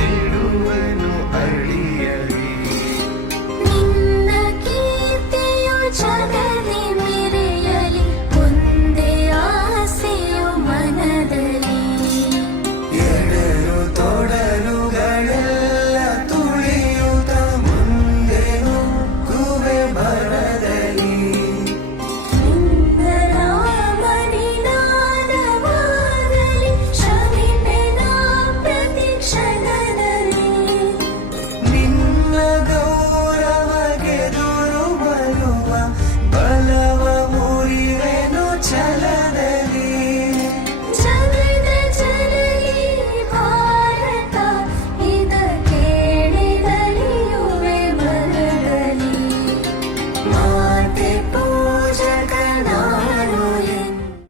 perder.